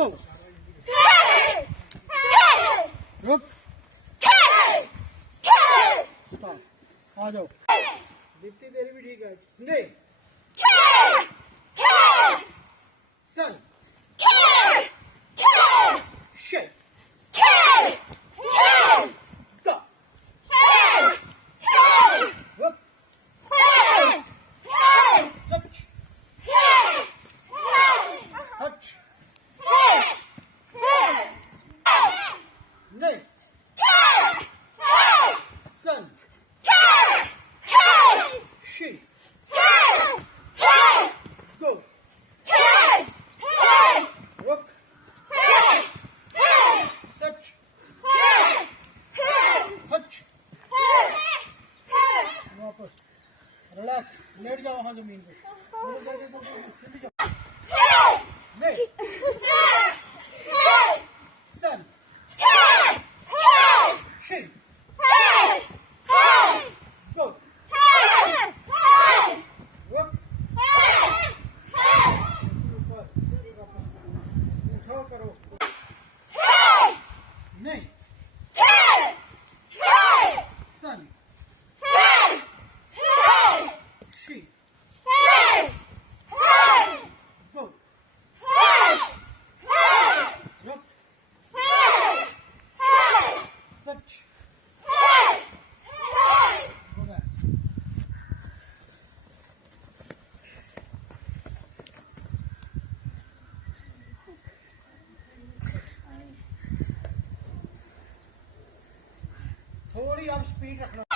गो। रुक। आ जाओ। दीप्ति तेरी भी ठीक है। ले। सन। शेक। रिलैक्स, लेट जाओ वहां जमीन पे। ले। सन। शेक। गो। रुक। ऊपर उठाओ करो। नहीं। सन। She. Go. Look. Touch. Go back. थोड़ी अब स्पीड रखना।